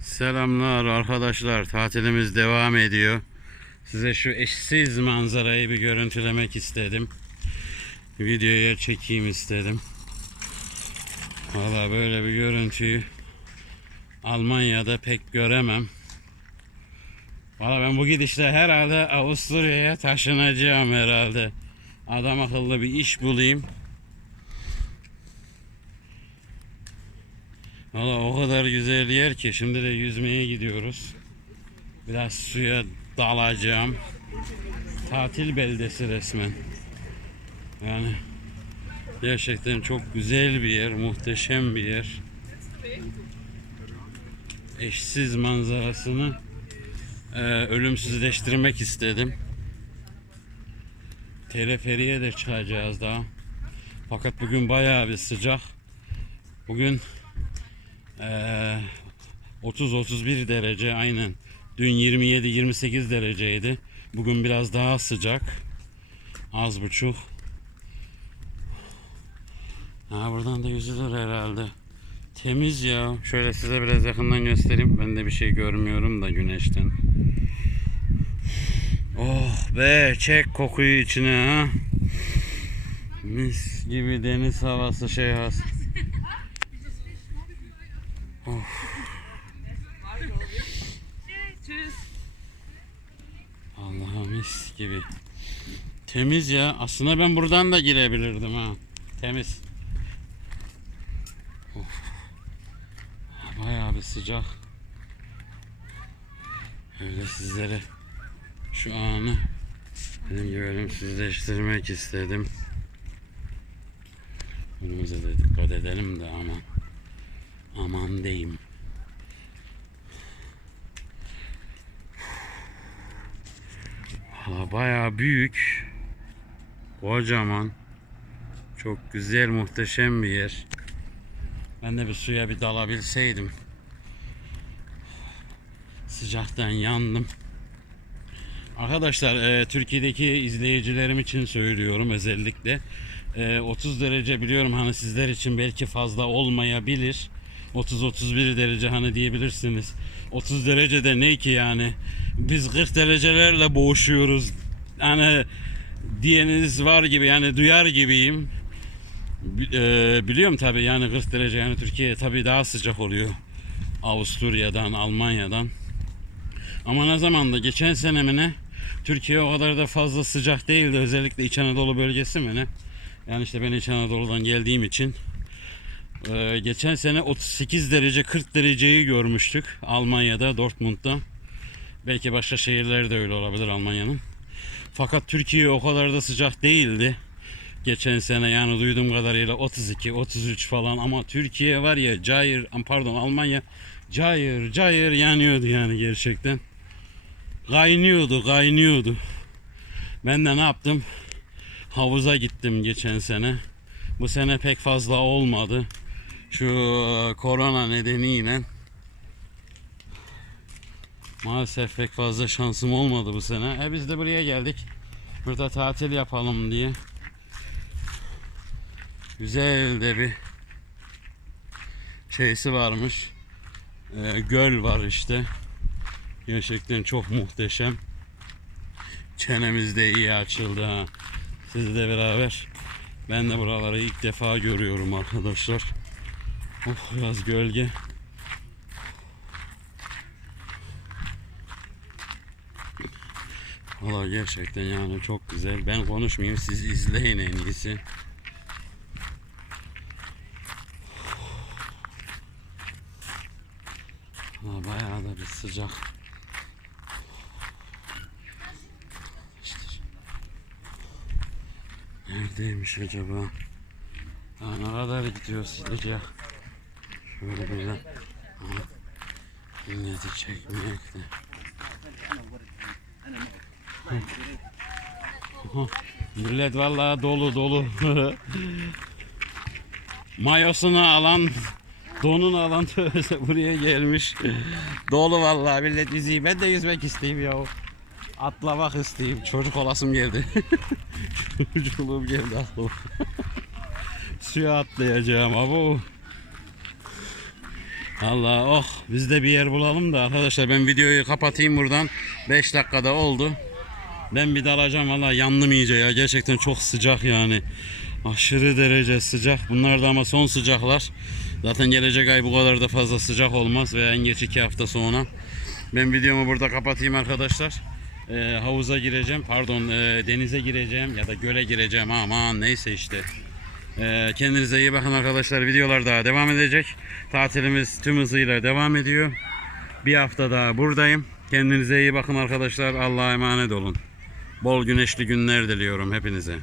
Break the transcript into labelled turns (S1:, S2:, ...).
S1: Selamlar arkadaşlar. Tatilimiz devam ediyor. Size şu eşsiz manzarayı bir görüntülemek istedim. Videoya çekeyim istedim. Valla böyle bir görüntüyü Almanya'da pek göremem. Valla ben bu gidişle herhalde Avusturya'ya taşınacağım herhalde. Adam akıllı bir iş bulayım. Valla o kadar güzel yer ki şimdi de yüzmeye gidiyoruz. Biraz suya dalacağım. Tatil beldesi resmen. Yani gerçekten çok güzel bir yer, muhteşem bir yer. Eşsiz manzarasını e, ölümsüzleştirmek istedim. Teleferiye de çıkacağız daha. Fakat bugün bayağı bir sıcak. Bugün ee, 30-31 derece aynen. Dün 27-28 dereceydi. Bugün biraz daha sıcak. Az buçuk. Ha buradan da yüzülür herhalde. Temiz ya. Şöyle size biraz yakından göstereyim. Ben de bir şey görmüyorum da güneşten. Oh be çek kokuyu içine ha. Mis gibi deniz havası şey havası.
S2: Tschüss.
S1: Allah'ım mis gibi. Temiz ya. Aslında ben buradan da girebilirdim ha. Temiz. Of. Bayağı bir sıcak. Öyle sizlere şu anı dediğim gibi ölümsüzleştirmek istedim. Önümüze de dikkat edelim de aman. Aman deyim. Bayağı büyük. Kocaman. Çok güzel, muhteşem bir yer. Ben de bir suya bir dalabilseydim. Sıcaktan yandım. Arkadaşlar e, Türkiye'deki izleyicilerim için söylüyorum özellikle. E, 30 derece biliyorum hani sizler için belki fazla olmayabilir. 30-31 derece hani diyebilirsiniz. 30 derecede ne ki yani? Biz 40 derecelerle boğuşuyoruz. Hani diyeniz var gibi yani duyar gibiyim. Bi- e, biliyorum tabii yani 40 derece yani Türkiye tabii daha sıcak oluyor. Avusturya'dan, Almanya'dan. Ama ne zaman da geçen sene mi ne? Türkiye o kadar da fazla sıcak değildi. Özellikle İç Anadolu bölgesi mi ne? Yani işte ben İç Anadolu'dan geldiğim için. Ee, geçen sene 38 derece 40 dereceyi görmüştük Almanya'da, Dortmund'da. Belki başka şehirlerde öyle olabilir Almanya'nın. Fakat Türkiye o kadar da sıcak değildi. Geçen sene yani duyduğum kadarıyla 32, 33 falan ama Türkiye var ya cayır, pardon Almanya cayır cayır yanıyordu yani gerçekten. Kaynıyordu, kaynıyordu. Ben de ne yaptım? Havuza gittim geçen sene. Bu sene pek fazla olmadı. Şu e, korona nedeniyle maalesef pek fazla şansım olmadı bu sene. E biz de buraya geldik. Burada tatil yapalım diye. Güzel de bir şeysi varmış. E, göl var işte. Gerçekten çok muhteşem. Çenemiz de iyi açıldı ha. Sizle beraber. Ben de buraları ilk defa görüyorum arkadaşlar. Oh biraz gölge. Valla gerçekten yani çok güzel. Ben konuşmayayım siz izleyin en iyisi. Valla bayağı da bir sıcak. Neredeymiş acaba? Daha ne kadar gidiyor sıcak. Şöyle güzel. Milleti çekmeyek de. Millet vallahi dolu dolu. Mayosunu alan, donunu alan buraya gelmiş. Dolu vallahi millet yüzüyor. Ben de yüzmek isteyeyim ya. Atlamak isteyeyim. Çocuk olasım geldi. Çocukluğum geldi aklıma. Suya atlayacağım abo. Allah oh biz de bir yer bulalım da arkadaşlar ben videoyu kapatayım buradan. 5 dakikada oldu. Ben bir dalacağım valla yandım iyice ya. Gerçekten çok sıcak yani. Aşırı derece sıcak. Bunlar da ama son sıcaklar. Zaten gelecek ay bu kadar da fazla sıcak olmaz veya en geç 2 hafta sonra. Ben videomu burada kapatayım arkadaşlar. Ee, havuza gireceğim. Pardon e, denize gireceğim ya da göle gireceğim. Aman neyse işte. Ee, kendinize iyi bakın arkadaşlar. Videolar daha devam edecek. Tatilimiz tüm hızıyla devam ediyor. Bir hafta daha buradayım. Kendinize iyi bakın arkadaşlar. Allah'a emanet olun. Bol güneşli günler diliyorum hepinize.